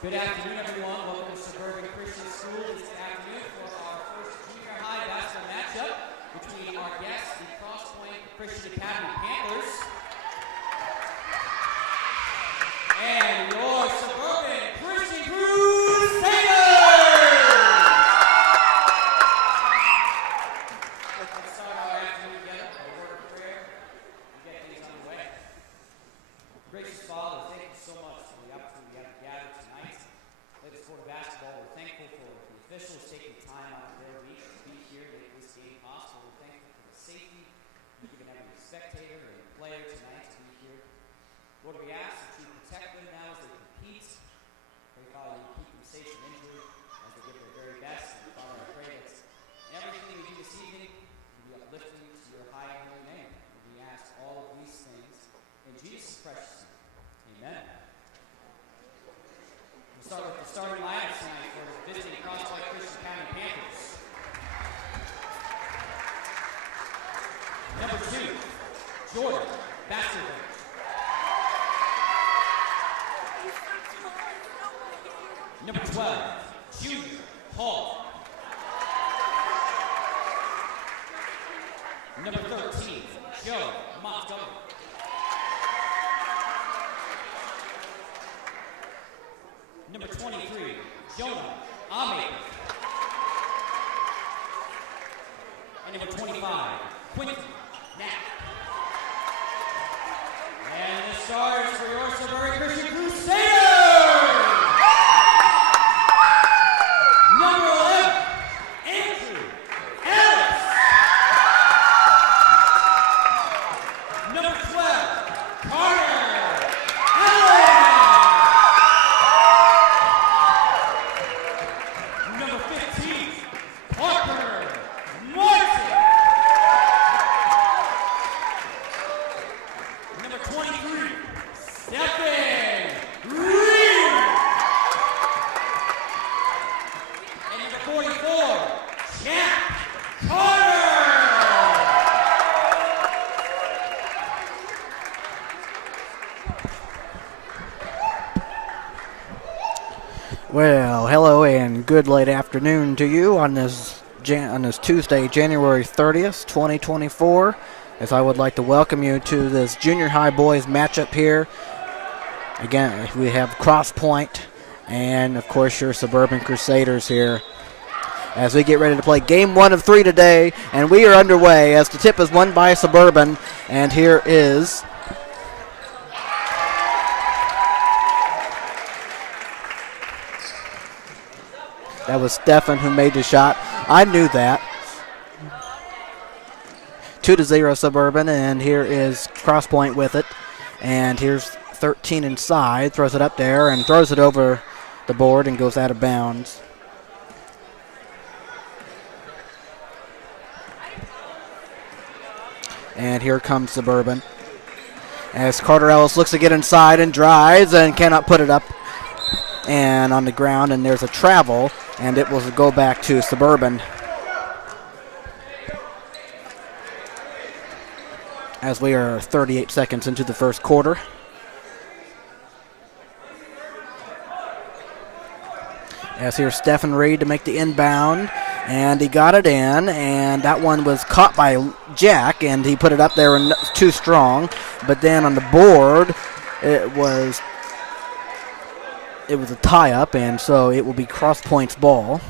Good afternoon, everyone. Welcome to Suburban Christian School this afternoon for our first junior high basketball matchup between our guests, the Crosspointe Christian Academy Panthers, and your Suburban Christian Crusaders. Let's start our afternoon together with a word of prayer and get things underway. Gracious Father, thank you so much for the opportunity we have to gather tonight. Ladies for basketball, we're thankful for the officials taking time out of their week to be here to make this game possible. We're thankful for the safety you've given every spectator and player tonight to be here. Lord, we ask that you protect them now as they compete. Pray, Father, you keep them safe and injured as they give their very best. And Father, I pray that everything we do this evening will be uplifting to your high and holy name. And we ask all of these things in Jesus' precious name. Amen. We'll start with the starting lineup tonight for the visiting Crosspointe Christian Academy Panthers. Number 2, Jordan Baskerville. Number 12, Junior Hall. Number 13, Joe Montgomery. Number 23, Jonah Amaker. And number 25, Quentin Knapp. And the starters for your Suburban Christian Crusaders. Number 11, Andrew Ellis. Number 12, Carter Allen. Number 15, Parker Martin. Number 23, Stephen Reed. And number 44, Jack Carter. Well, hello and good late afternoon to you on this Tuesday, January 30th, 2024, as I would like to welcome you to this junior high boys matchup here. Again, we have Crosspointe and, of course, your Suburban Crusaders here as we get ready to play game 1 of 3 today, and we are underway as the tip is won by Suburban, and here is that was Stefan who made the shot. I knew that. 2-0 Suburban, and here is Crosspointe with it. And here's 13 inside, throws it up there and throws it over the board and goes out of bounds. And here comes Suburban as Carter Ellis looks to get inside and drives and cannot put it up and on the ground, and there's a travel, and it will go back to Suburban as we are 38 seconds into the first quarter. As here's Stephen Reed to make the inbound, and he got it in, and that one was caught by Jack, and he put it up there and too strong, but then on the board it was a tie-up, and so it will be Crosspointe's ball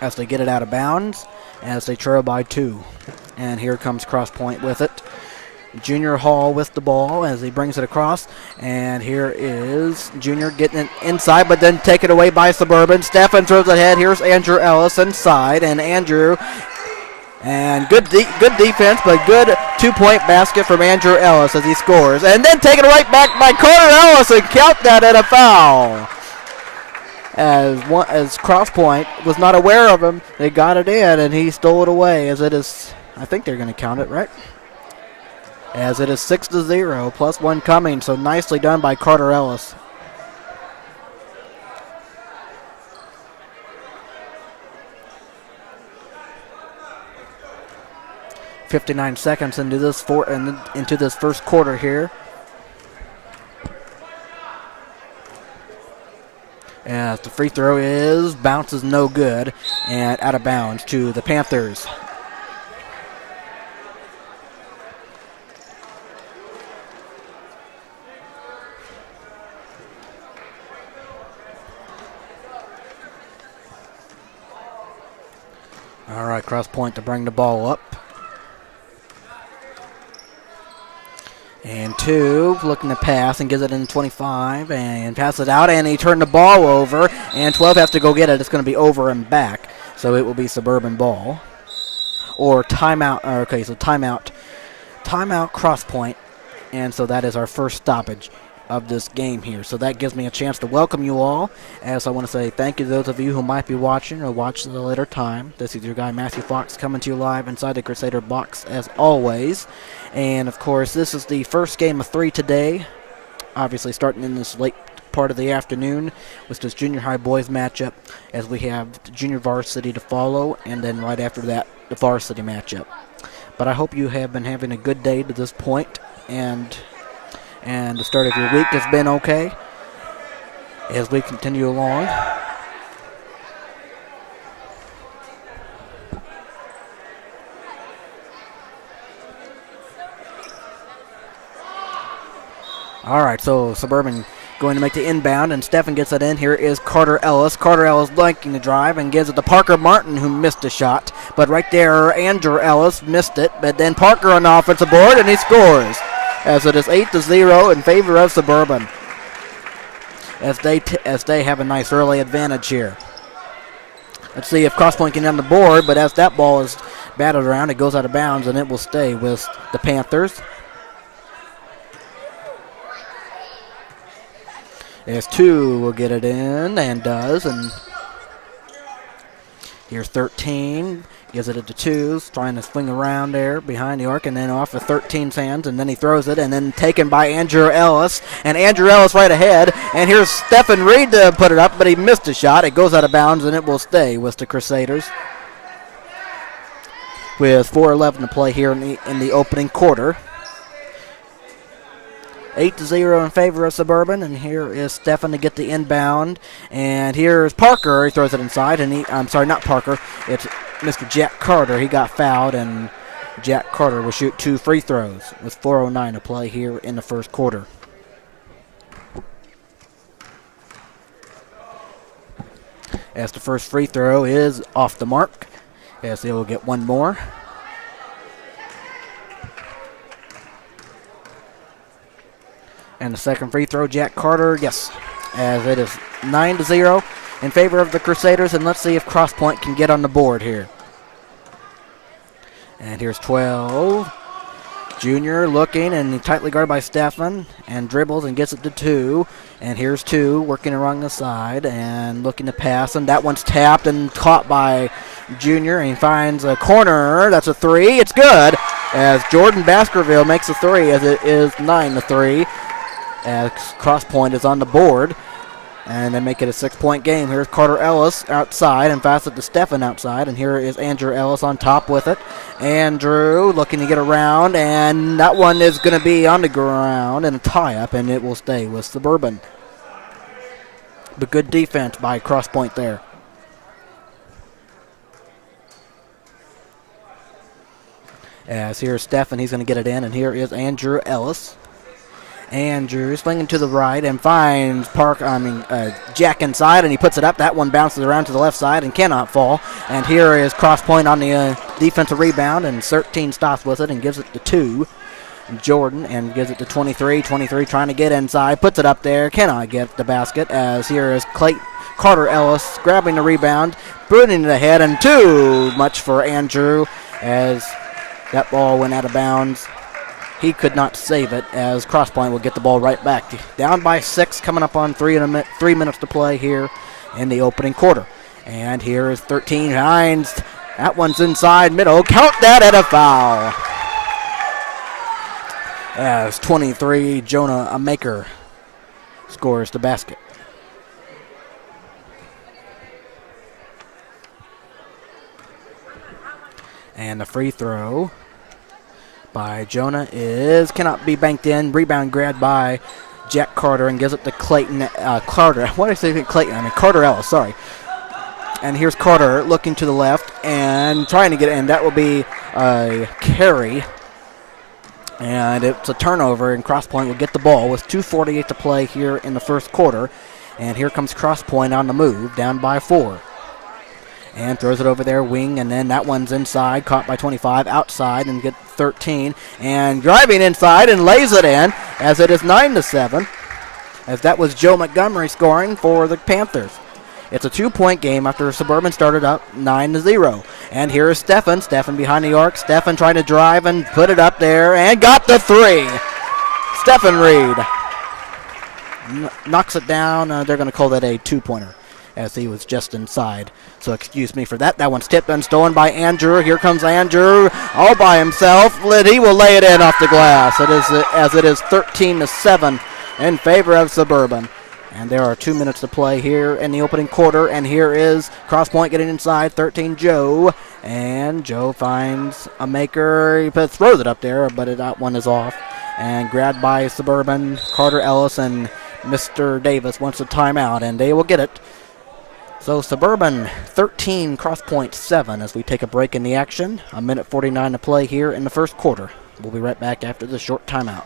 as they get it out of bounds, as they trail by 2. And here comes Crosspointe with it. Junior Hall with the ball as he brings it across, and here is Junior getting it inside, but then taken away by Suburban. Stefan throws it ahead. Here's Andrew Ellis inside, and Andrew, and good defense, but good two-point basket from Andrew Ellis as he scores, and then taken right back by Carter Ellis, and count that at a foul. As Crosspointe was not aware of him, they got it in, and he stole it away. As it is, I think they're going to count it, right? As it is 6-0, plus 1 coming, so nicely done by Carter Ellis. 59 seconds into this first quarter here. As the free throw bounces no good, and out of bounds to the Panthers. All right, Crosspointe to bring the ball up. And 2, looking to pass and gives it in 25 and passes it out, and he turned the ball over, and 12 has to go get it. It's going to be over and back, so it will be Suburban ball. Or timeout, okay, so timeout Crosspointe, and so that is our first stoppage of this game here. So that gives me a chance to welcome you all, as I want to say thank you to those of you who might be watching or watch at a later time. This is your guy Matthew Fox coming to you live inside the Crusader box as always. And of course this is the first game of 3 today, obviously starting in this late part of the afternoon with this junior high boys matchup, as we have the junior varsity to follow, and then right after that the varsity matchup. But I hope you have been having a good day to this point, and the start of your week has been okay as we continue along. All right, so Suburban going to make the inbound, and Stefan gets it in. Here is Carter Ellis. Carter Ellis liking the drive and gives it to Parker Martin, who missed a shot. But right there, Andrew Ellis missed it. But then Parker on the offensive board, and he scores, as it is 8-0 in favor of Suburban, as they have a nice early advantage here. Let's see if Crosspointe can get on the board, but as that ball is batted around, it goes out of bounds, and it will stay with the Panthers. As 2 will get it in, and does, and here's 13, gives it to 2, trying to swing around there behind the arc, and then off of 13's hands, and then he throws it, and then taken by Andrew Ellis, and Andrew Ellis right ahead, and here's Stephen Reed to put it up, but he missed a shot. It goes out of bounds, and it will stay with the Crusaders with 4:11 to play here in the opening quarter. 8-0 in favor of Suburban, and here is Stefan to get the inbound, and here's Parker. He throws it inside, and I'm sorry, not Parker, it's Mr. Jack Carter. He got fouled, and Jack Carter will shoot 2 free throws with 4:09 to play here in the first quarter. As the first free throw is off the mark, as they will get one more. And the second free throw, Jack Carter, yes, as it is 9-0 in favor of the Crusaders. And let's see if Crosspointe can get on the board here. And here's 12. Junior looking and tightly guarded by Stefan, and dribbles and gets it to 2. And here's 2 working along the side and looking to pass, and that one's tapped and caught by Junior, and he finds a corner. That's a 3. It's good, as Jordan Baskerville makes a 3, as it is 9-3. As Crosspointe is on the board, and they make it a 6-point game. Here's Carter Ellis outside and passes it to Stefan outside, and here is Andrew Ellis on top with it. Andrew looking to get around, and that one is going to be on the ground and a tie-up, and it will stay with Suburban. But good defense by Crosspointe there. As here's Stefan, he's going to get it in, and here is Andrew Ellis. Andrew swinging to the right and finds Jack inside, and he puts it up. That one bounces around to the left side and cannot fall. And here is Crosspointe on the defensive rebound, and 13 stops with it and gives it to 2. Jordan, and gives it to 23. 23 trying to get inside, puts it up there, cannot get the basket, as here is Carter Ellis grabbing the rebound, putting it ahead, and too much for Andrew, as that ball went out of bounds. He could not save it, as Crosspointe will get the ball right back. Down by 6, coming up on 3 minutes to play here in the opening quarter. And here is 13 Hines. That one's inside middle. Count that at a foul. As 23, Jonah Amaker scores the basket. And the free throw by Jonah cannot be banked in. Rebound grabbed by Jack Carter and gives it to Clayton. Carter. What did I say Clayton? I mean Carter Ellis, sorry. And here's Carter looking to the left and trying to get in. That will be a carry. And it's a turnover, and Crosspointe will get the ball with 2:48 to play here in the first quarter. And here comes Crosspointe on the move, down by 4. And throws it over there, wing, and then that one's inside, caught by 25, outside, and get 13. And driving inside and lays it in, as it is 9-7, as that was Joe Montgomery scoring for the Panthers. It's a 2-point game after Suburban started up 9-0. And here is Stephan. Stephan behind the arc. Stephan trying to drive and put it up there and got the 3. Stephan Reed knocks it down. They're going to call that a 2-pointer as he was just inside. So excuse me for that. That one's tipped and stolen by Andrew. Here comes Andrew all by himself. He will lay it in off the glass. It is 13-7 in favor of Suburban. And there are 2 minutes to play here in the opening quarter. And here is Crosspointe getting inside. 13, Joe. And Joe finds a maker. He throws it up there, but that one is off. And grabbed by Suburban. Carter Ellis and Mr. Davis wants a timeout, and they will get it. So Suburban 13, Crosspointe 7 as we take a break in the action. 1:49 to play here in the first quarter. We'll be right back after the short timeout.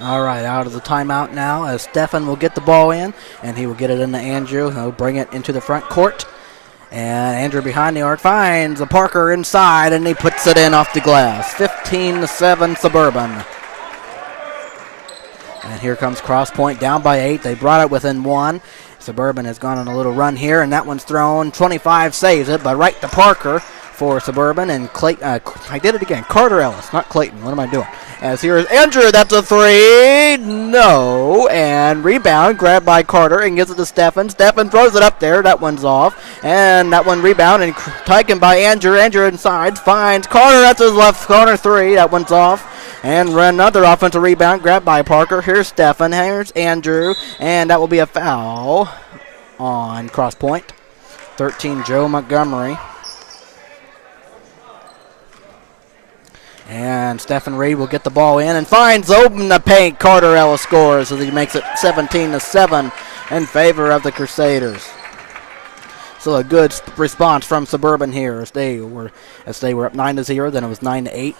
All right, out of the timeout now as Stephan will get the ball in, and he will get it into Andrew. He'll bring it into the front court. And Andrew behind the arc finds a Parker inside, and he puts it in off the glass. 15-7 Suburban. And here comes Crosspointe down by 8. They brought it within 1. Suburban has gone on a little run here, and that one's thrown. 25 saves it, but right to Parker for Suburban. And Clayton, I did it again. Carter Ellis, not Clayton. What am I doing? As here is Andrew. That's a 3. No. And rebound grabbed by Carter and gives it to Stephan. Stephan throws it up there. That one's off. And that one rebound and taken by Andrew. Andrew inside finds Carter. That's his left corner 3. That one's off. And another offensive rebound grabbed by Parker. Here's Stephan. Here's Andrew. And that will be a foul on Crosspointe. 13, Joe Montgomery. And Stephan Reed will get the ball in and finds open the paint. Carter Ellis scores as he makes it 17-7 in favor of the Crusaders. So a good response from Suburban here as they were up 9-0. Then it was 9-8.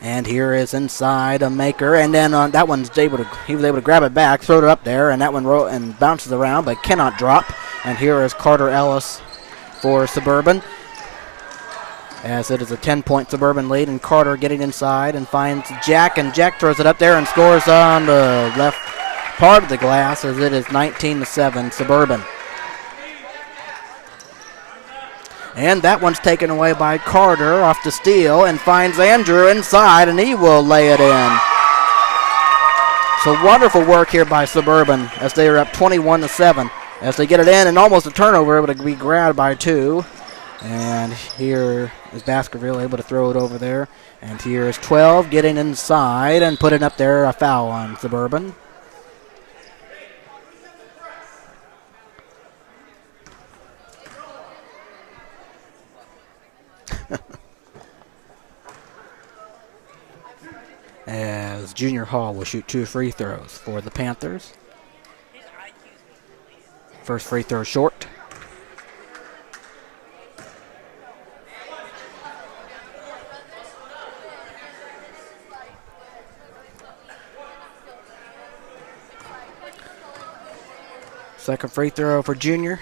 And here is inside a maker, and then that one's he was able to grab it back, throw it up there, and that one and bounces around but cannot drop. And here is Carter Ellis for Suburban, as it is a 10-point Suburban lead, and Carter getting inside and finds Jack, and Jack throws it up there and scores on the left part of the glass as it is 19-7 Suburban. And that one's taken away by Carter off the steal and finds Andrew inside, and he will lay it in. So wonderful work here by Suburban as they are up 21-7. As they get it in and almost a turnover, able to be grabbed by 2. And here is Baskerville able to throw it over there. And here is 12 getting inside and putting up there a foul on Suburban. As Junior Hall will shoot 2 free throws for the Panthers. First free throw short. Second free throw for Junior.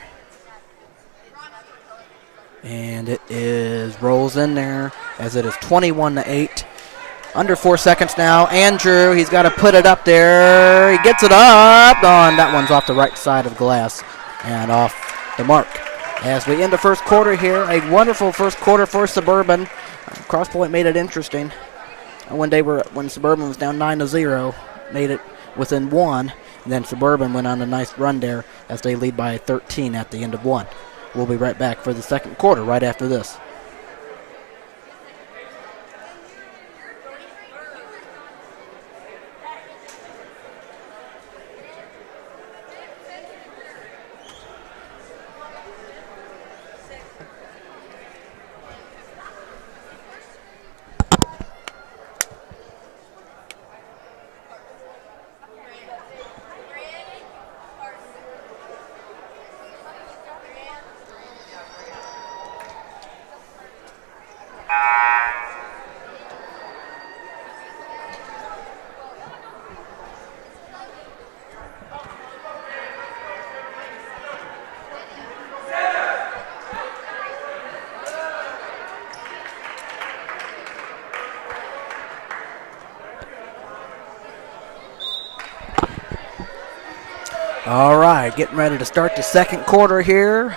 And it rolls in there as it is 21-8. Under 4 seconds now. Andrew, he's got to put it up there. He gets it up. That one's off the right side of the glass and off the mark. As we end the first quarter here, a wonderful first quarter for Suburban. Crosspointe made it interesting. When Suburban was down 9-0, made it within one. And then Suburban went on a nice run there as they lead by 13 at the end of one. We'll be right back for the second quarter right after this. All right, getting ready to start the second quarter here.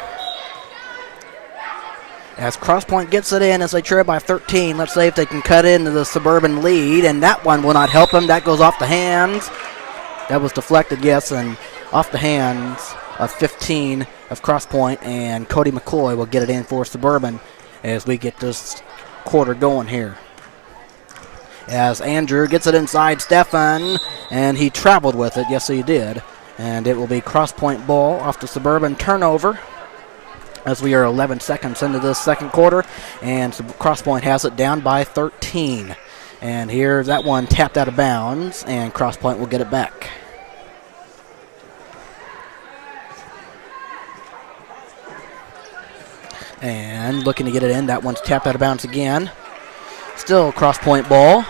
As Crosspointe gets it in as they trail by 13. Let's see if they can cut into the Suburban lead, and that one will not help them. That goes off the hands. That was deflected, yes, and off the hands of 15 of Crosspointe, and Cody McCoy will get it in for Suburban as we get this quarter going here. As Andrew gets it inside Stefan, and he traveled with it. Yes, he did. And it will be Crosspointe ball off the Suburban turnover as we are 11 seconds into this second quarter. And Crosspointe has it down by 13. And here's that one tapped out of bounds, and Crosspointe will get it back. And looking to get it in. That one's tapped out of bounds again. Still Crosspointe ball.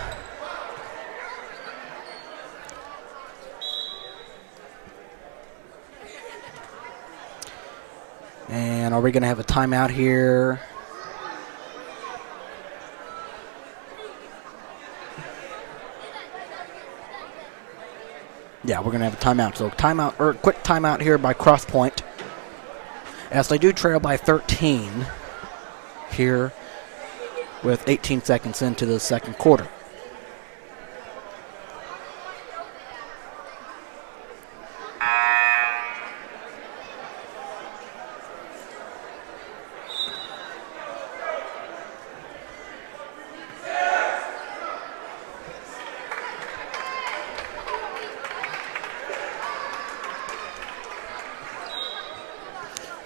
And are we going to have a timeout here? Yeah, we're going to have a timeout. So quick timeout here by Crosspointe, as they do trail by 13 here with 18 seconds into the second quarter.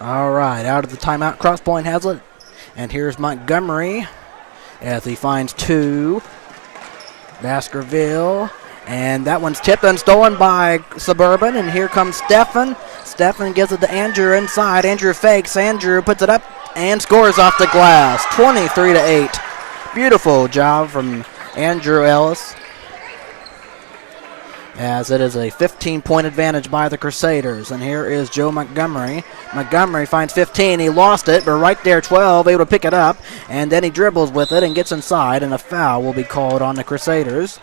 All right, out of the timeout, Crosspointe has it. And here's Montgomery as he finds two. Baskerville. And that one's tipped and stolen by Suburban. And here comes Stefan. Stefan gives it to Andrew inside. Andrew fakes. Andrew puts it up and scores off the glass. 23-8. Beautiful job from Andrew Ellis, as it is a 15-point advantage by the Crusaders. And here is Joe Montgomery. Montgomery finds 15. He lost it, but right there, 12, able to pick it up. And then he dribbles with it and gets inside, and a foul will be called on the Crusaders.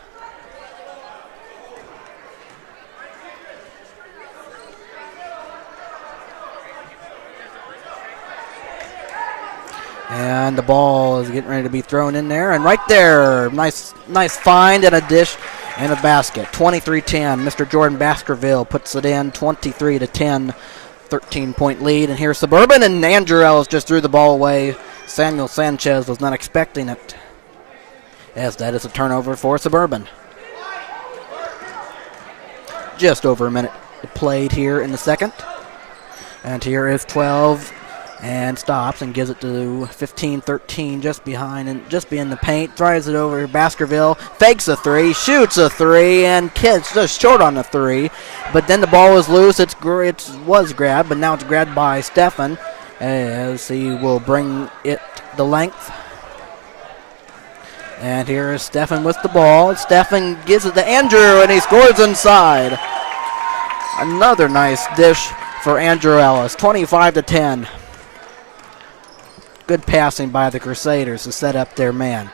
And the ball is getting ready to be thrown in there. And right there, nice find and a dish and a basket. 23-10. Mr. Jordan Baskerville puts it in. 23-10. 13-point lead. And here's Suburban, and Andrew Ellis just threw the ball away. Samuel Sanchez was not expecting it, as that is a turnover for Suburban. Just over a minute played here in the second. And here is 12. And stops and gives it to 15-13, just behind and just being the paint. Throws it over Baskerville, fakes a three, shoots a three, and Kids just short on the three. But then the ball was loose. It was grabbed, but now it's grabbed by Stefan, as he will bring it the length. And here is Stefan with the ball. Stefan gives it to Andrew, and he scores inside. Another nice dish for Andrew Ellis, 25-10. Good passing by the Crusaders to set up their man.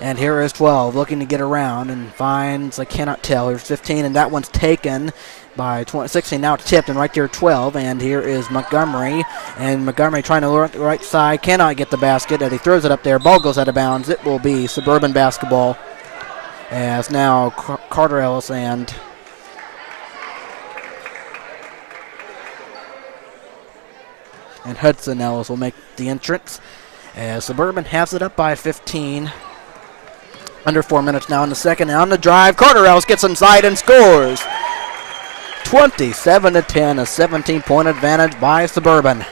And here is 12 looking to get around and finds, I cannot tell. Here's 15, and that one's taken by 16. Now it's tipped, and right there 12. And here is Montgomery. And Montgomery trying to look the right side. Cannot get the basket, and he throws it up there. Ball goes out of bounds. It will be Suburban basketball. As now Carter Ellis and Hudson Ellis will make the entrance. As Suburban has it up by 15. Under 4 minutes now in the second. And on the drive, Carter Ellis gets inside and scores. 27-10, a 17-point advantage by Suburban.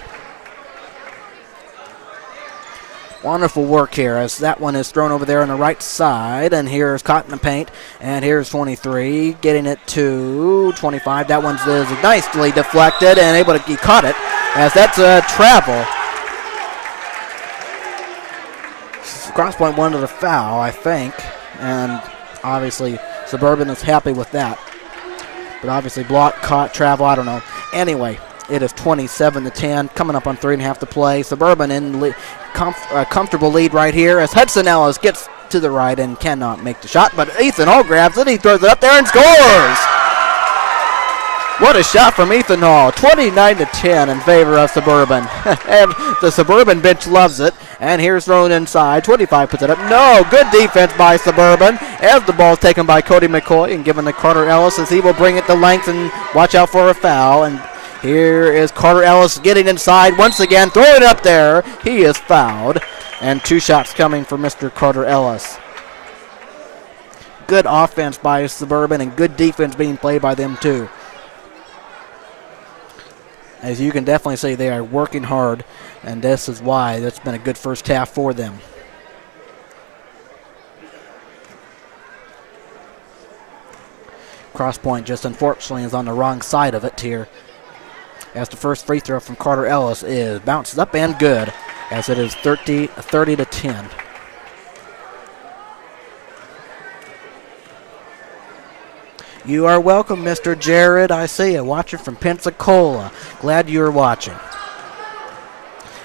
Wonderful work here as that one is thrown over there on the right side. And here's caught in the paint. And here's 23 getting it to 25. That one's nicely deflected and able to, he caught it as that's a travel. Crosspointe wanted a foul, I think. And obviously Suburban is happy with that. But obviously block, caught, travel, I don't know. Anyway, it is 27-10, coming up on 3.5 to play. Suburban in comfortable lead right here as Hudson Ellis gets to the right and cannot make the shot. But Ethan Hall grabs it, he throws it up there and scores! What a shot from Ethan Hall. 29-10 in favor of Suburban. And the Suburban bench loves it. And here's thrown inside. 25 puts it up. No, good defense by Suburban as the ball's taken by Cody McCoy and given to Carter Ellis as he will bring it to length and watch out for a foul. And here is Carter Ellis getting inside once again, throwing it up there. He is fouled. And 2 shots coming for Mr. Carter Ellis. Good offense by Suburban and good defense being played by them too. As you can definitely see, they are working hard, and this is why that's been a good first half for them. Crosspointe just unfortunately is on the wrong side of it here, as the first free throw from Carter Ellis is bounces up and good, as it is 30-10. You are welcome, Mr. Jared. I see you watching from Pensacola. Glad you are watching.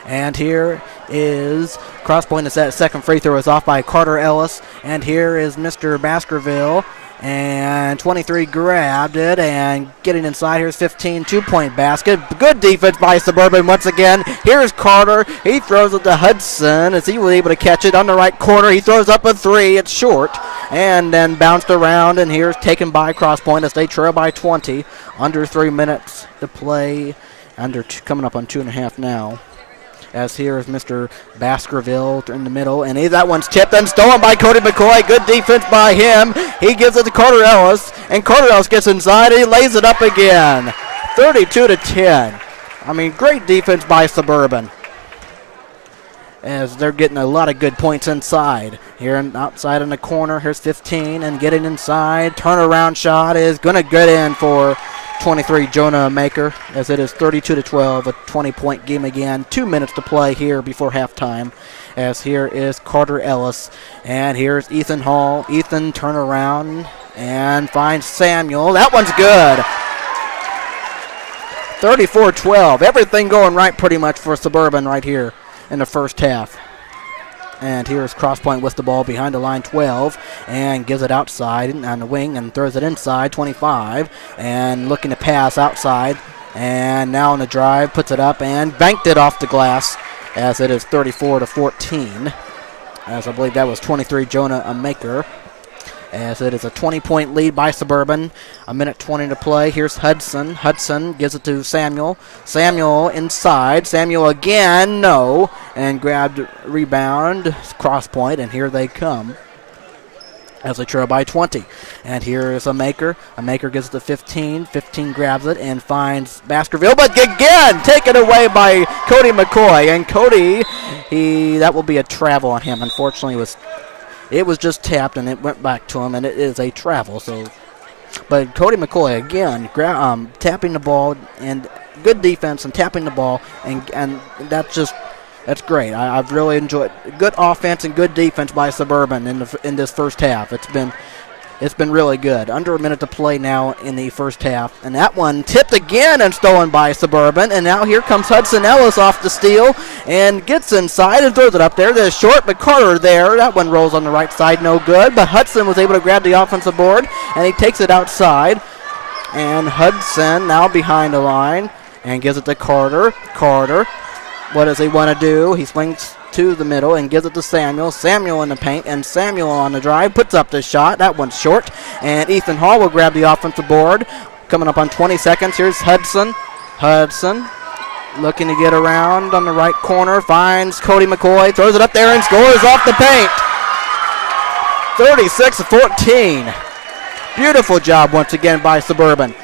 And here is Crosspointe. As that second free throw is off by Carter Ellis. And here is Mr. Baskerville. And 23 grabbed it and getting inside. Here's 15, 2-point basket. Good defense by Suburban once again. Here's Carter. He throws it to Hudson as he was able to catch it on the right corner. He throws up a 3. It's short. And then bounced around. And here's taken by Crosspointe as they trail by 20. Under 3 minutes to play. Coming up on 2.5 now. As here is Mr. Baskerville in the middle. And that one's tipped and stolen by Cody McCoy. Good defense by him. He gives it to Carter Ellis. And Carter Ellis gets inside. He lays it up again. 32-10. I mean, great defense by Suburban. As they're getting a lot of good points inside. Here outside in the corner. Here's 15 and getting inside. Turnaround shot is going to get in for 23 Jonah Maker, as it is 32-12, a 20-point game again. 2 minutes to play here before halftime, as here is Carter Ellis, and here's Ethan Hall. Ethan turn around and finds Samuel. That one's good. 34-12. Everything going right pretty much for Suburban right here in the first half. And here's Crosspointe with the ball behind the line, 12, and gives it outside on the wing and throws it inside, 25, and looking to pass outside. And now on the drive, puts it up and banked it off the glass, as it is 34-14. As I believe that was 23 Jonah Maker. As it is a 20-point lead by Suburban. 1:20 to play. Here's Hudson. Hudson gives it to Samuel. Samuel inside. Samuel again, no. And grabbed rebound. Crosspointe, and here they come. As they trail by 20. And here is a Maker. A Maker gives it to 15. 15 grabs it and finds Baskerville. But again, taken away by Cody McCoy. And Cody, that will be a travel on him. Unfortunately, it was just tapped, and it went back to him, and it is a travel. But Cody McCoy, again, tapping the ball, and good defense and tapping the ball, and that's great. I've really enjoyed good offense and good defense by Suburban in this first half. It's been really good. Under a minute to play now in the first half. And that one tipped again and stolen by Suburban. And now here comes Hudson Ellis off the steal and gets inside and throws it up there. There's short, but Carter there. That one rolls on the right side, no good. But Hudson was able to grab the offensive board, and he takes it outside. And Hudson now behind the line and gives it to Carter. Carter, what does he want to do? He swings to the middle and gives it to Samuel. Samuel in the paint, and Samuel on the drive puts up the shot. That one's short, and Ethan Hall will grab the offensive board. Coming up on 20 seconds, here's Hudson. Hudson looking to get around on the right corner, finds Cody McCoy, throws it up there and scores off the paint. 36-14. Beautiful job once again by Suburban.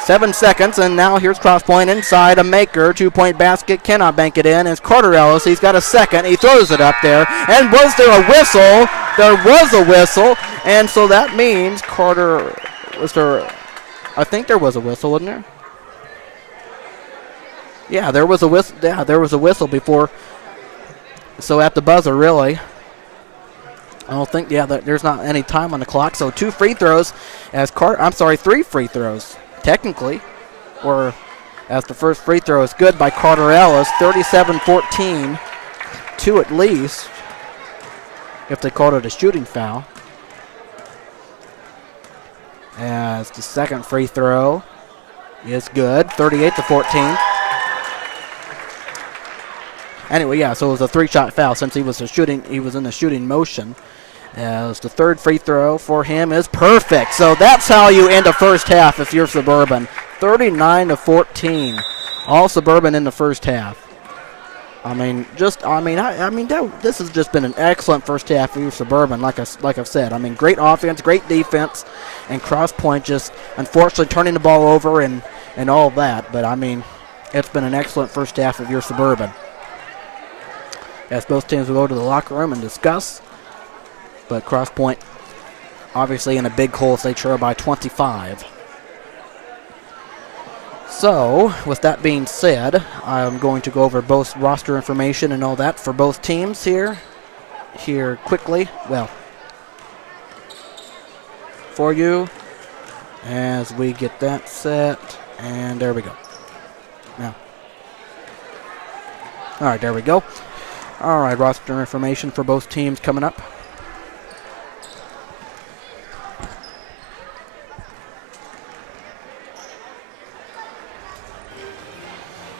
7 seconds, and now here's Crosspointe inside. A Maker, 2-point basket, cannot bank it in. It's Carter Ellis. He's got a second. He throws it up there. And was there a whistle? There was a whistle. And so that means Carter, was there, I think there was a whistle, wasn't there? Yeah, there was a whistle. Yeah, there was a whistle before. So at the buzzer, really. I don't think, there's not any time on the clock. So 2 free throws as 3 free throws. Technically, or as the first free throw is good by Carter Ellis, 37-14, 2 at least, if they called it a shooting foul. As the second free throw is good, 38-14. Anyway, so it was a 3-shot foul since he was in the shooting motion. As the third free throw for him is perfect. So that's how you end the first half if you're Suburban. 39-14. All Suburban in the first half. This has just been an excellent first half for you Suburban, like I've said. Great offense, great defense, and Crosspointe just unfortunately turning the ball over and all that. But it's been an excellent first half of your Suburban. As both teams will go to the locker room and discuss. But Crosspointe, obviously in a big hole, they trail by 25. So, with that being said, I'm going to go over both roster information and all that for both teams here quickly. Well, for you, as we get that set, and there we go. Now, all right, there we go. All right, roster information for both teams coming up.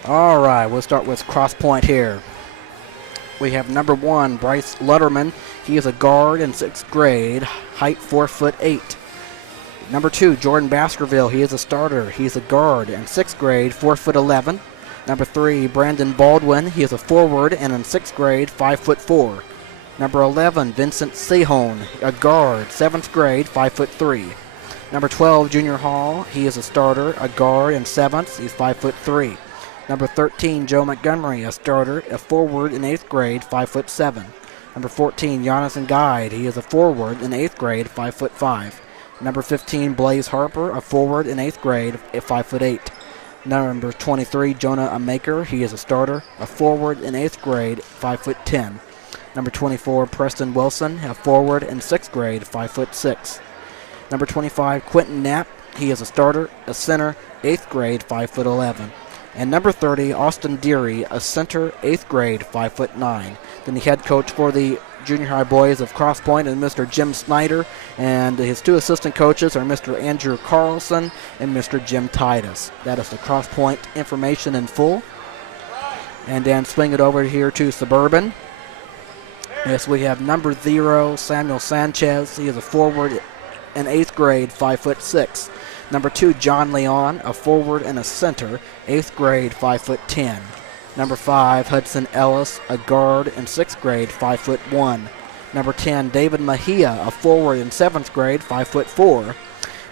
All right, we'll start with Crosspointe here. We have number 1, Bryce Lutterman. He is a guard in 6th grade, height 4'8". Number 2, Jordan Baskerville. He is a starter. He is a guard in 6th grade, 4'11". Number 3, Brandon Baldwin. He is a forward and in 6th grade, 5'4". Number 11, Vincent Sehone, a guard, 7th grade, 5'3". Number 12, Junior Hall. He is a starter, a guard in 7th. He's 5'3". Number 13, Joe Montgomery, a starter, a forward in 8th grade, 5'7". Number 14, Jonathan Guide. He is a forward in 8th grade, 5'5". Number 15, Blaze Harper, a forward in 8th grade, 5'8". Number 23, Jonah Amaker. He is a starter, a forward in 8th grade, 5'10". Number 24, Preston Wilson, a forward in 6th grade, 5'6". Number 25, Quentin Knapp. He is a starter, a center, 8th grade, 5'11". And number 30, Austin Deary, a center, 8th grade, 5'9". Then the head coach for the junior high boys of Crosspointe is Mr. Jim Snyder, and his 2 assistant coaches are Mr. Andrew Carlson and Mr. Jim Titus. That is the Crosspointe information in full. And then swing it over here to Suburban. Yes, we have number 0, Samuel Sanchez. He is a forward in 8th grade, 5'6". Number 2, John Leon, a forward and a center, 8th grade, 5'10". Number 5, Hudson Ellis, a guard in 6th grade, 5'1". Number 10, David Mejia, a forward in 7th grade, 5'4".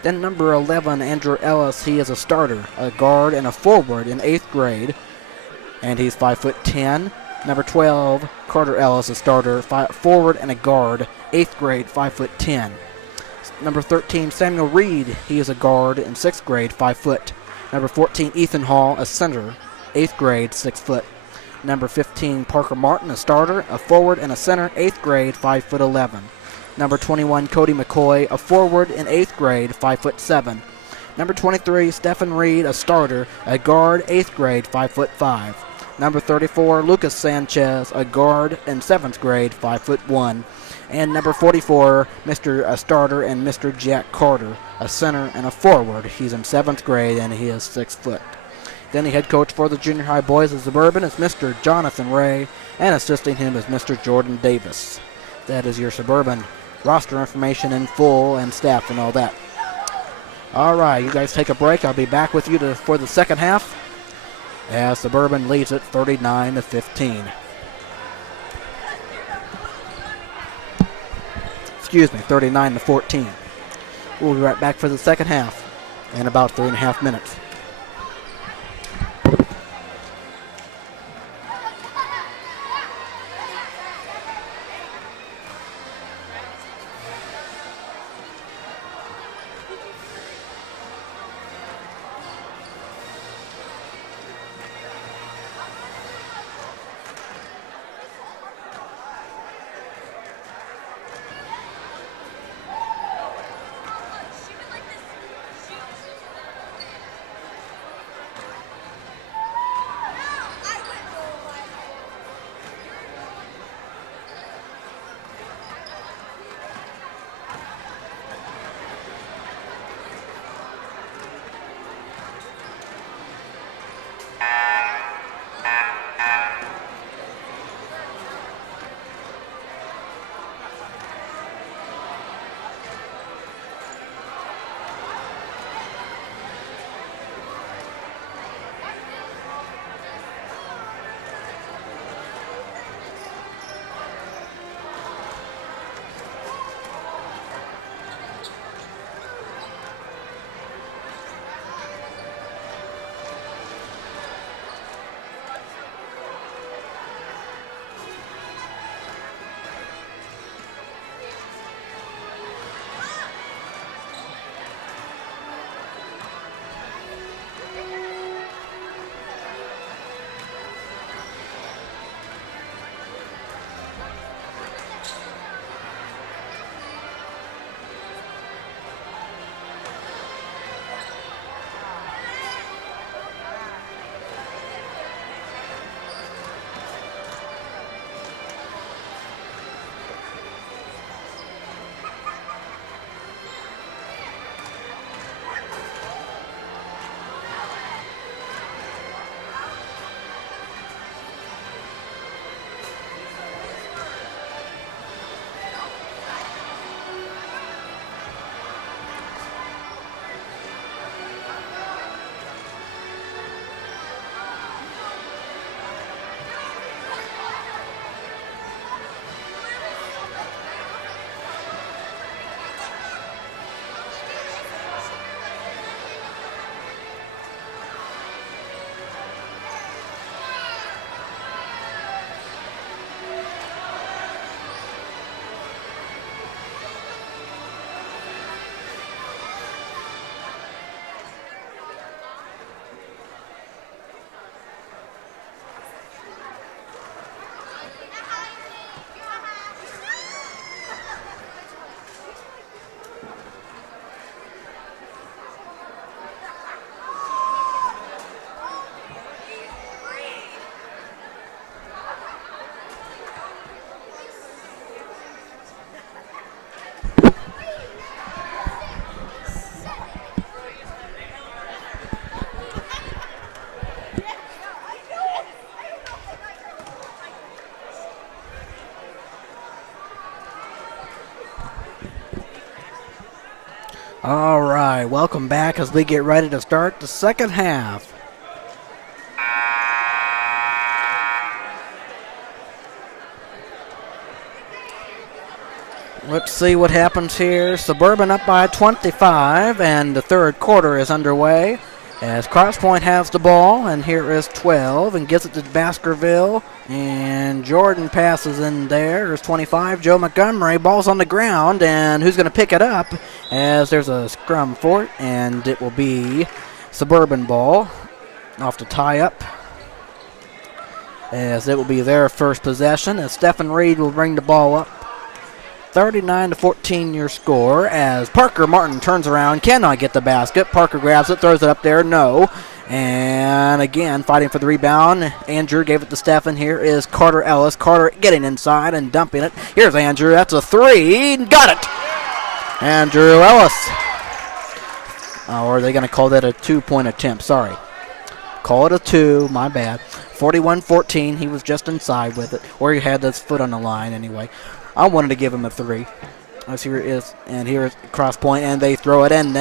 Then number 11, Andrew Ellis, he is a starter, a guard and a forward in 8th grade, and he's 5'10". Number 12, Carter Ellis, a starter, forward and a guard, 8th grade, 5'10". Number 13, Samuel Reed. He is a guard in 6th grade, 5 foot. Number 14, Ethan Hall, a center, 8th grade, 6 foot. Number 15, Parker Martin, a starter, a forward and a center, 8th grade, 5'11". Number 21, Cody McCoy, a forward in 8th grade, 5'7". Number 23, Stephen Reed, a starter, a guard, 8th grade, 5'5". Number 34, Lucas Sanchez, a guard in 7th grade, 5'1". And number 44, a starter, and Mr. Jack Carter, a center and a forward. He's in 7th grade, and he is 6 foot. Then the head coach for the junior high boys of Suburban is Mr. Jonathan Ray, and assisting him is Mr. Jordan Davis. That is your Suburban roster information in full and staff and all that. All right, you guys take a break. I'll be back with you for the second half as Suburban leads it 39-15. Excuse me, 39-14. We'll be right back for the second half in about 3.5 minutes. All right, welcome back as we get ready to start the second half. Let's see what happens here. Suburban up by 25, and the third quarter is underway as Crosspointe has the ball, and here is 12 and gets it to Baskerville, and Jordan passes in there. There's 25, Joe Montgomery. Ball's on the ground, and who's going to pick it up as there's a scrum for it, and it will be Suburban ball off the tie-up as it will be their first possession as Stephen Reed will bring the ball up. 39-14 your score as Parker Martin turns around, cannot get the basket. Parker grabs it, throws it up there, no. And again, fighting for the rebound. Andrew gave it to Stefan. Here is Carter Ellis. Carter getting inside and dumping it. Here's Andrew. That's a three. Got it. Andrew Ellis. Or are they going to call that a 2-point attempt? Sorry. Call it a 2. My bad. 41-14. He was just inside with it. Or he had his foot on the line anyway. I wanted to give him a 3. As here it is. And here is Crosspointe. And they throw it in.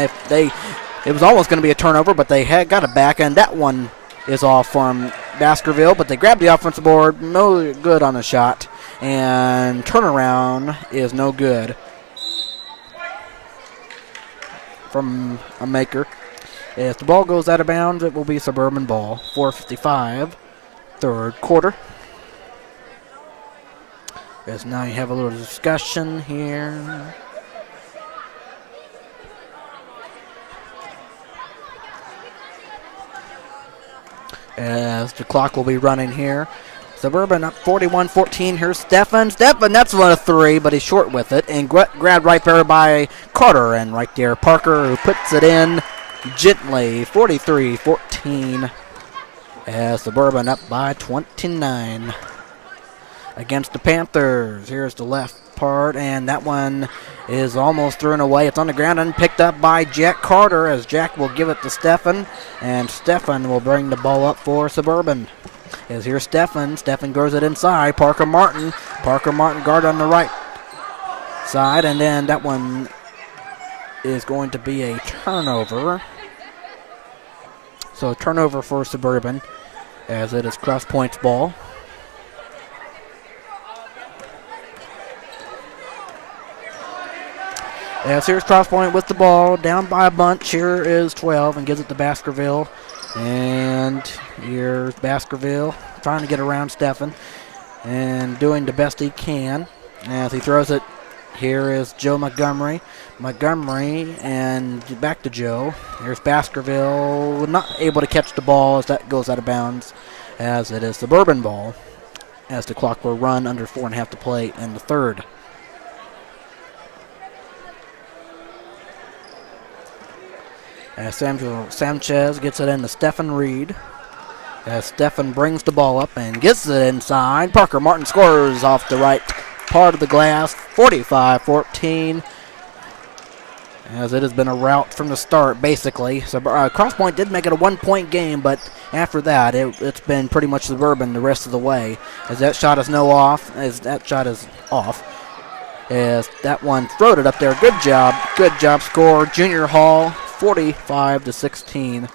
It was almost going to be a turnover, but they had got it back, and that one is off from Baskerville, but they grabbed the offensive board, no good on the shot, and turnaround is no good from a maker. If the ball goes out of bounds, it will be Suburban ball. 4:55, third quarter. As now you have a little discussion here. As the clock will be running here. Suburban up 41-14. Here's Stefan. Stefan, that's one of 3, but he's short with it. And grabbed right there by Carter. And right there, Parker, who puts it in gently. 43-14. As Suburban up by 29 against the Panthers. Here's the left part, and that one is almost thrown away. It's on the ground and picked up by Jack Carter as Jack will give it to Stefan, and Stefan will bring the ball up for Suburban. As here's Stefan. Stefan goes it inside. Parker Martin. Parker Martin guard on the right side, and then that one is going to be a turnover. So a turnover for Suburban as it is Crosspointe's ball. As here's Crosspointe with the ball, down by a bunch. Here is 12 and gives it to Baskerville. And here's Baskerville trying to get around Stefan and doing the best he can. As he throws it, here is Joe Montgomery. Montgomery and back to Joe. Here's Baskerville, not able to catch the ball as that goes out of bounds, as it is Suburban ball, as the clock will run under 4.5 to play in the third. As Samuel Sanchez gets it into Stefan Reed. As Stefan brings the ball up and gets it inside. Parker Martin scores off the right part of the glass. 45-14. As it has been a rout from the start, basically. So Crosspointe did make it a 1-point game, but after that, it's been pretty much Suburban the rest of the way. As that shot is off. As that one throwed it up there. Good job score. Junior Hall, 45-16.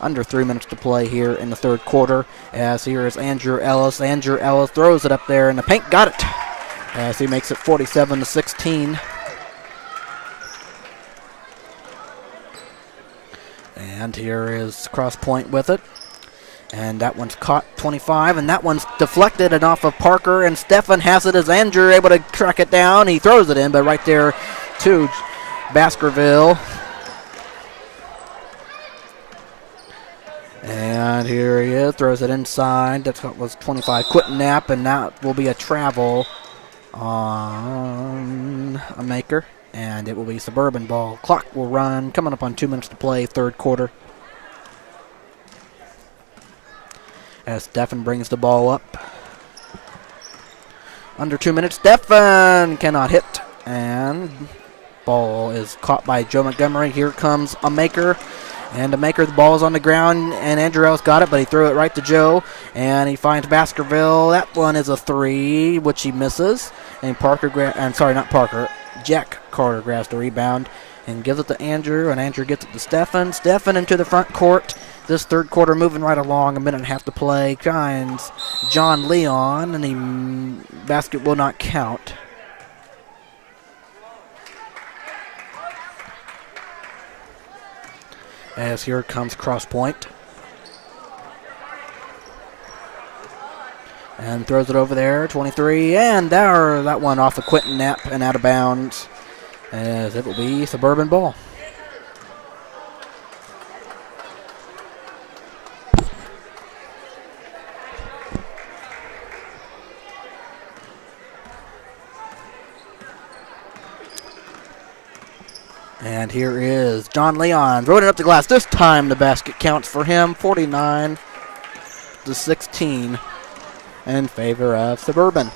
Under 3 minutes to play here in the third quarter. As here is Andrew Ellis. Andrew Ellis throws it up there in the paint. Got it. As he makes it 47-16. And here is Crosspointe with it. And that one's caught 25, and that one's deflected and off of Parker, and Stefan has it as Andrew able to track it down. He throws it in, but right there to Baskerville. And here he is, throws it inside. That was 25. Quentin Knapp, and that will be a travel on a maker. And it will be Suburban ball. Clock will run, coming up on 2 minutes to play, third quarter. As Stefan brings the ball up. Under 2 minutes, Stefan cannot hit. And ball is caught by Joe Montgomery. Here comes a maker. And a maker, the ball is on the ground, and Andrew Ellis got it, but he threw it right to Joe. And he finds Baskerville. That one is a 3, which he misses. And Jack Carter grabs the rebound and gives it to Andrew, and Andrew gets it to Stefan. Stefan into the front court. This third quarter moving right along, 1.5 to play. Finds John Leon, and the basket will not count. As here comes Crosspointe. And throws it over there, 23, and there, that one off of Quentin Knapp and out of bounds. As it will be Suburban ball. And here is John Leon throwing it up the glass. This time the basket counts for him, 49-16 in favor of Suburban.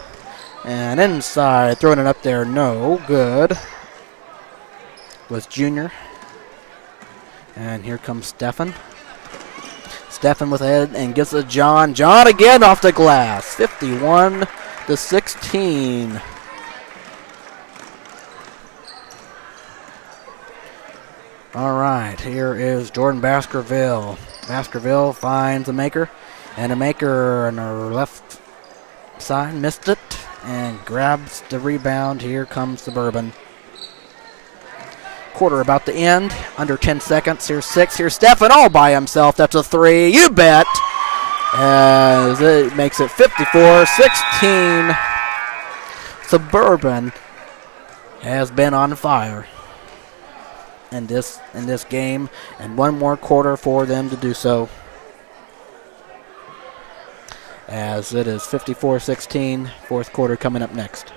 And inside, throwing it up there, no good, was Junior. And here comes Stefan. Stefan with a head and gets it to John. John again off the glass, 51-16. All right, here is Jordan Baskerville. Baskerville finds a maker, and a maker on her left side missed it and grabs the rebound. Here comes Suburban. Quarter about to end, under 10 seconds. Here's 6. Here's Stefan all by himself. That's a 3. You bet. As it makes it 54-16. Suburban has been on fire in this game, and one more quarter for them to do so. As it is 54-16, fourth quarter coming up next.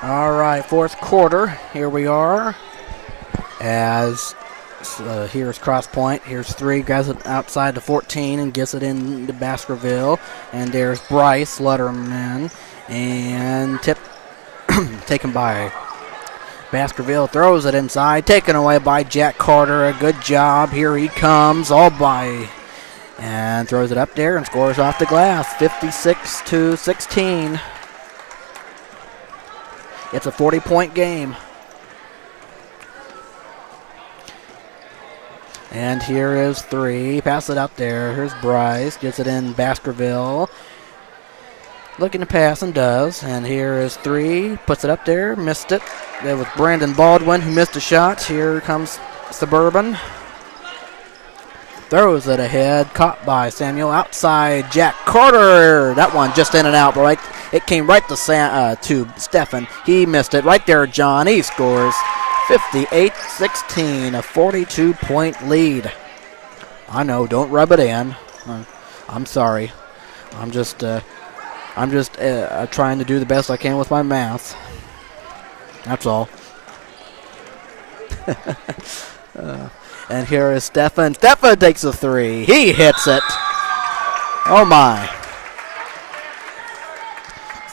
All right, fourth quarter. Here we are. As here's Crosspointe. Here's 3 guys outside the 14 and gets it into Baskerville. And there's Bryce Letterman. And taken by Baskerville. Throws it inside. Taken away by Jack Carter. A good job. Here he comes. All by. And throws it up there and scores off the glass. 56-16. It's a 40-point game. And here is 3. Pass it out there. Here's Bryce. Gets it in Baskerville. Looking to pass and does. And here is 3. Puts it up there. Missed it. There was Brandon Baldwin who missed a shot. Here comes Suburban. Throws it ahead. Caught by Samuel. Outside Jack Carter. That one just in and out. But right, it came right to Stefan. He missed it. Right there, John. He scores 58-16. A 42-point lead. I know. Don't rub it in. I'm sorry. I'm just trying to do the best I can with my math. That's all. And here is Stefan. Stefan takes a 3. He hits it. Oh my.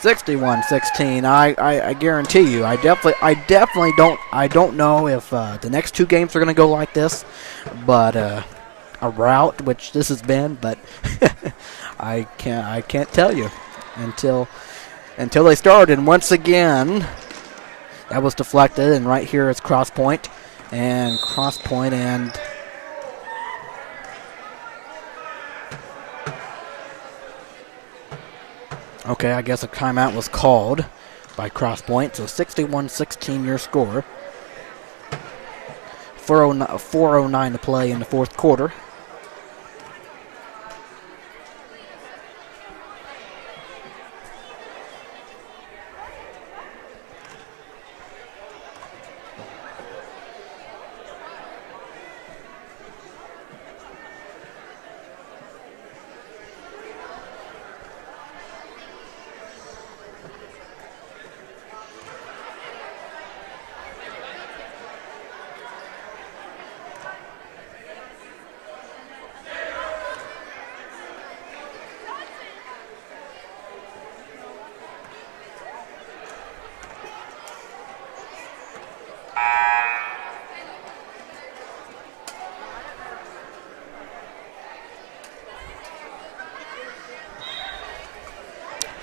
61-16. I guarantee you. I definitely don't know if the next 2 games are going to go like this, but a rout, which this has been, but I can't tell you until they start. And once again, that was deflected, and right here is Crosspointe. And Crosspointe and okay, I guess a timeout was called by Crosspointe. So 61-16 your score. 4:09 to play in the fourth quarter.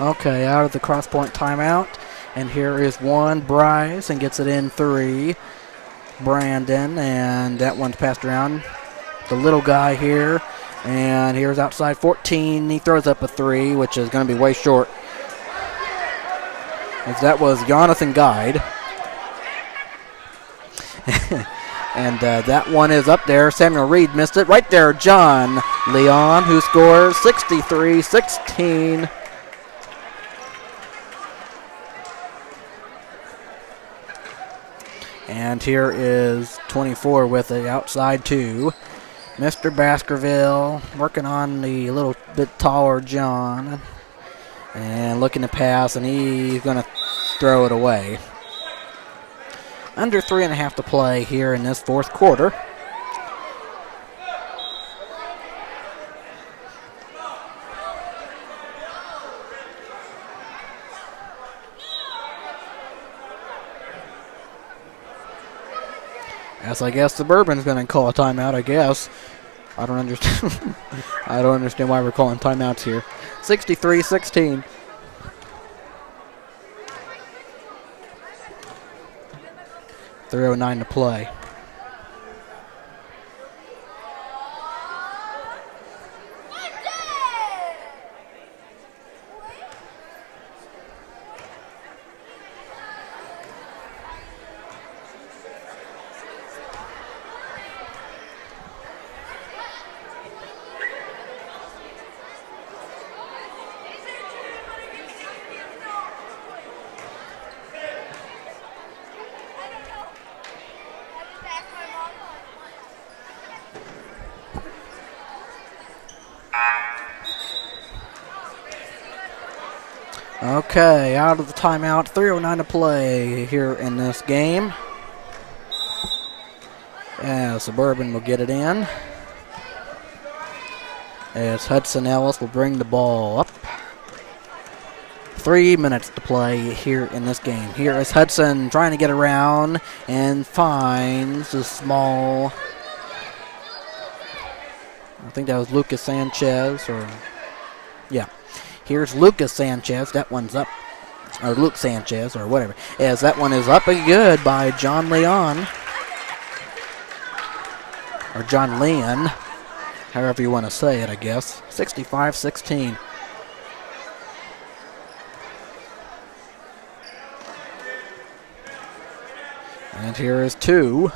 Okay, out of the Crosspointe timeout. And here is one, Bryce, and gets it in 3. Brandon, and that one's passed around. The little guy here, and here's outside 14. He throws up a 3, which is going to be way short. As that was Jonathan Guide. And that one is up there. Samuel Reed missed it. Right there, John Leon, who scores 63-16. And here is 24 with the outside 2. Mr. Baskerville working on the little bit taller John. And looking to pass, and he's going to throw it away. Under 3.5 to play here in this fourth quarter. As I guess Suburban's going to call a timeout, I guess. I don't understand. I don't understand why we're calling timeouts here. 63-16. .309 to play. Okay, out of the timeout, 3:09 to play here in this game. As Suburban will get it in. As Hudson Ellis will bring the ball up. 3 minutes to play here in this game. Here is Hudson trying to get around and finds a small, I think that was Lucas Sanchez, or, yeah. Here's Lucas Sanchez. That one's up. Or Luke Sanchez, or whatever. As that one is up and good by John Leon. Or John Leon. However you want to say it, I guess. 65-16. And here is 2.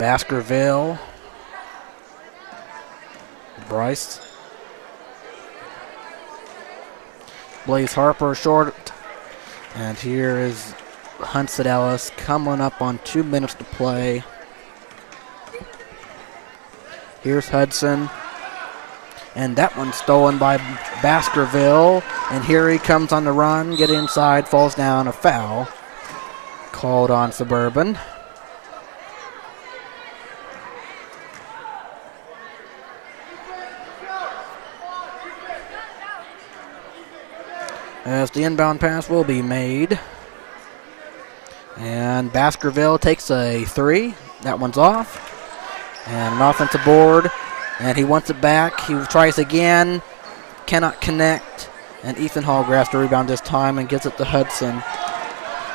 Baskerville. Bryce. Blaze Harper short. And here is Hudson Ellis coming up on 2 minutes to play. Here's Hudson. And that one's stolen by Baskerville. And here he comes on the run. Get inside. Falls down. A foul. Called on Suburban. As the inbound pass will be made. And Baskerville takes a 3. That one's off. And an offensive board. And he wants it back. He tries again. Cannot connect. And Ethan Hall grabs the rebound this time and gets it to Hudson.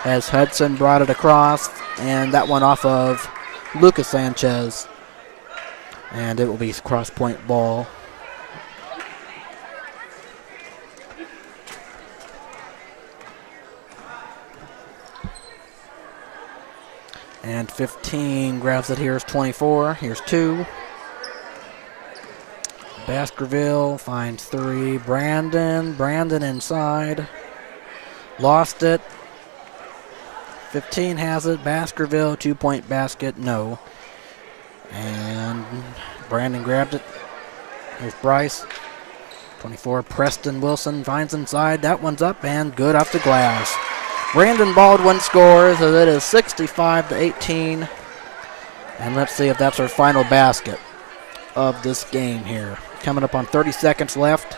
As Hudson brought it across. And that one off of Lucas Sanchez. And it will be Crosspointe ball. And 15 grabs it. Here's 24. Here's 2. Baskerville finds 3. Brandon inside. Lost it. 15 has it. Baskerville, 2-point basket. No. And Brandon grabbed it. Here's Bryce. 24. Preston Wilson finds inside. That one's up and good off the glass. Brandon Baldwin scores, so it is 65-18. And let's see if that's our final basket of this game here. Coming up on 30 seconds left.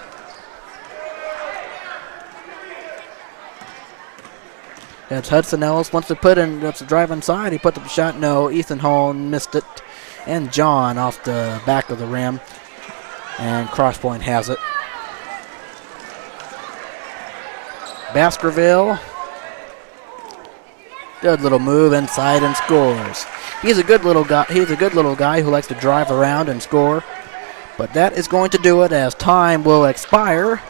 It's Hudson Ellis wants to put in, that's a drive inside. He put the shot, no. Ethan Hall missed it. And John off the back of the rim. And Crosspointe has it. Baskerville. Good little move inside and scores. He's a good little guy. He's a good little guy who likes to drive around and score. But that is going to do it as time will expire.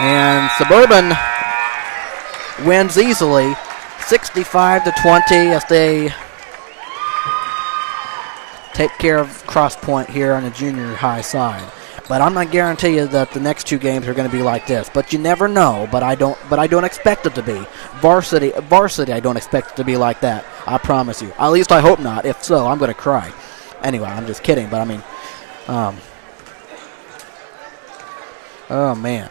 And Suburban wins easily, 65-20, as they take care of Crosspointe here on the junior high side. But I'm not guaranteeing you that the next 2 games are going to be like this. But you never know. But I don't expect it to be. Varsity, I don't expect it to be like that. I promise you. At least I hope not. If so, I'm going to cry. Anyway, I'm just kidding. But I mean, oh man.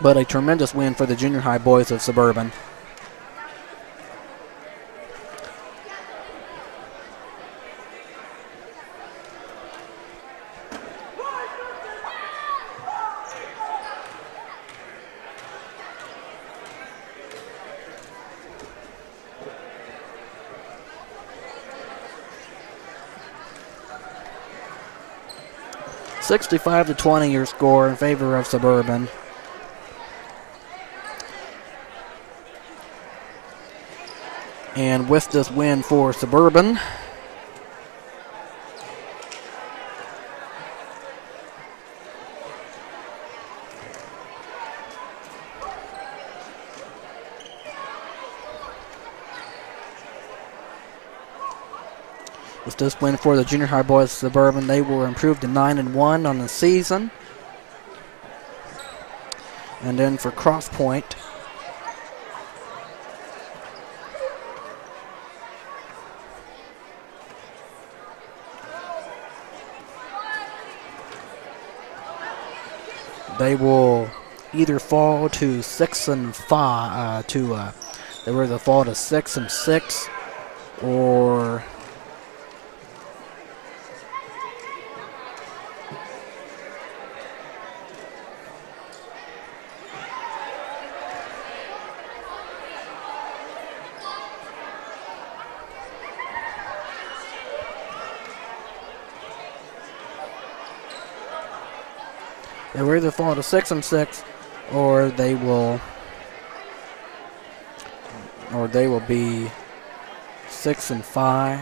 But a tremendous win for the junior high boys of Suburban. $65-20 your score in favor of Suburban. And with this win for Suburban, with this win for the junior high boys of Suburban, they will improve to 9-1 on the season. And then for Crosspointe, they will either fall to 6-5, they will either fall to 6-6, or they will either fall to 6-6, or they will be 6-5.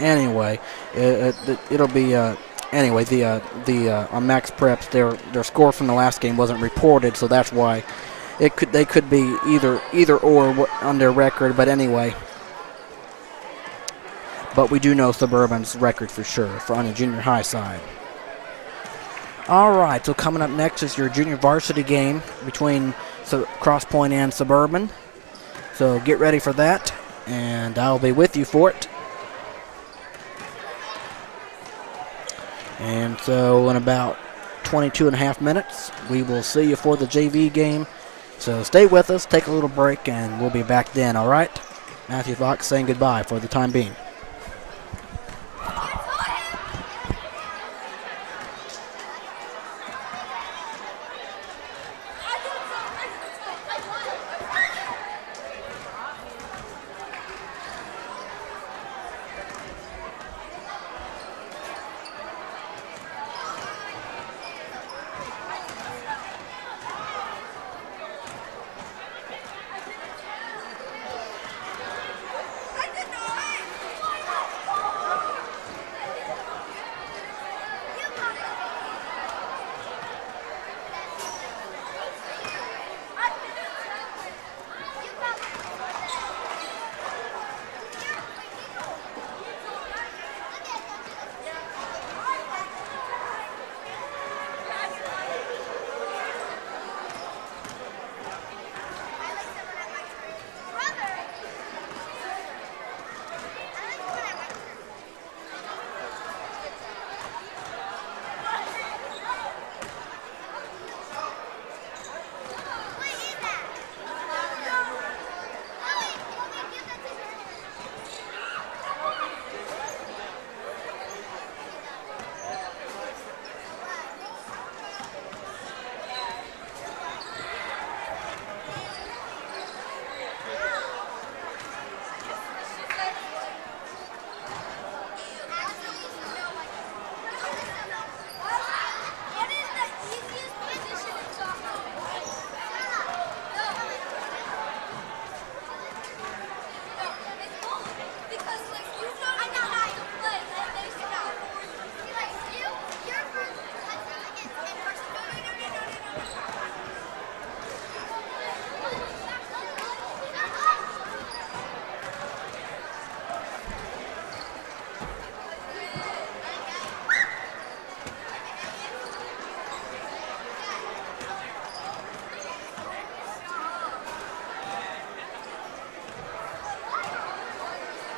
Anyway, it'll be. Anyway, on Max Preps, their score from the last game wasn't reported, so that's why they could be either or on their record. But anyway, but we do know Suburban's record for sure on the junior high side. All right, so coming up next is your junior varsity game between Crosspointe and Suburban. So get ready for that, and I'll be with you for it. And so in about 22.5 minutes, we will see you for the JV game. So stay with us, take a little break, and we'll be back then, all right? Matthew Fox saying goodbye for the time being.